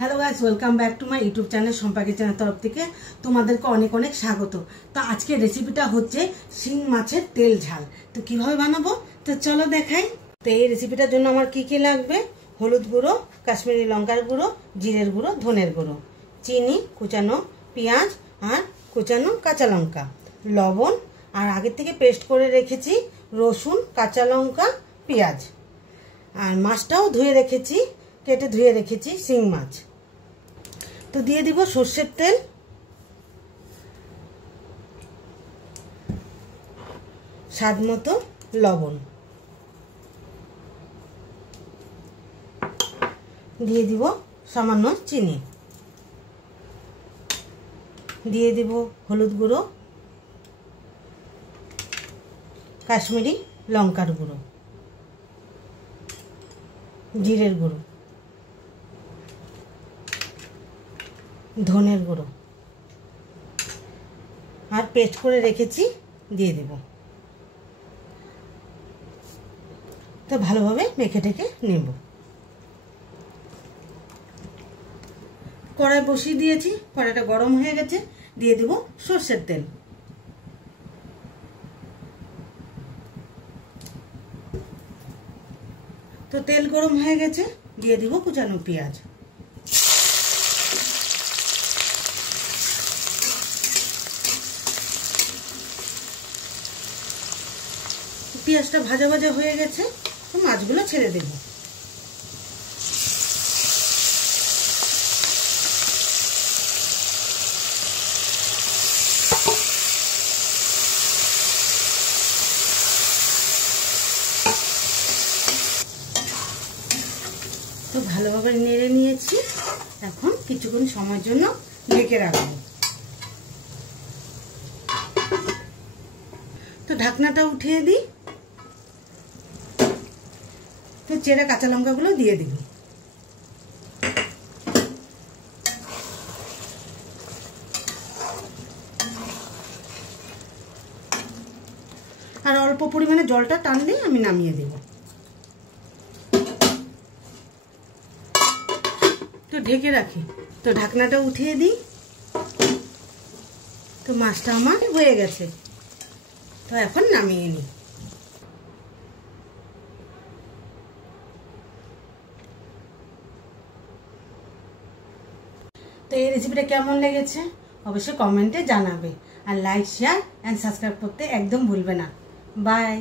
Hello guys, welcome back to my YouTube channel Shampa কিচেনের তরফ থেকে তোমাদেরকে অনেক অনেক স্বাগত। তো আজকের রেসিপিটা হচ্ছে শিং মাছের তেল ঝাল। তো কিভাবে বানাবো তো চলো দেখাই। তো এই রেসিপিটার জন্য আমার কি কি লাগবে: হলুদ গুঁড়ো, কাশ্মীরি লঙ্কার গুঁড়ো, জিরের গুঁড়ো, ধনের গুঁড়ো, চিনি, কুচানো পেঁয়াজ আর কুচানো কাঁচা লঙ্কা, লবণ, আর আগের থেকে পেস্ট করে রেখেছি রসুন, কাঁচা লঙ্কা, পেঁয়াজ, আর মাছটাও ধুয়ে রেখেছি, কেটে ধুয়ে রেখেছি শিং মাছ। তো দিয়ে দিব সর্ষের তেল, স্বাদ মতো লবণ, দিয়ে দিব সামান্য চিনি, দিয়ে দিব হলুদ গুঁড়ো, কাশ্মীরি লঙ্কার গুঁড়ো, জিরের গুঁড়ো, ধনের গুঁড়ো, আর পেস্ট করে রেখেছি দিয়ে দেব। তো ভালোভাবে মেখে টেকে নেব। কড়াই বসিয়ে দিয়েছি, কড়াইটা গরম হয়ে গেছে, দিয়ে দেব সর্ষের তেল। তো তেল গরম হয়ে গেছে, দিয়ে দিব কুচানো পেঁয়াজ। পেঁয়াজটা ভাজা ভাজা হয়ে গেছে, তো মাছগুলো ছেড়ে দেব। তো ভালোভাবে নেড়ে নিয়েছি, এখন কিছুক্ষণ সময়ের জন্য ঢেকে রাখবো। তো ঢাকনাটা উঠিয়ে দিই। তো চেরা কাঁচা লঙ্কাগুলো দিয়ে দিব। আর অল্প পরিমাণে জলটা টানলে আমি নামিয়ে দেব। তো ঢেকে রাখি। তো ঢাকনাটা উঠিয়ে দিই। তো মাছটা আমার হয়ে গেছে, তো এখন নামিয়ে নিই। তো এই রেসিপিটা কেমন লেগেছে অবশ্যই কমেন্টে জানাবে, আর লাইক, শেয়ার এন্ড সাবস্ক্রাইব করতে একদম ভুলবে না। বাই।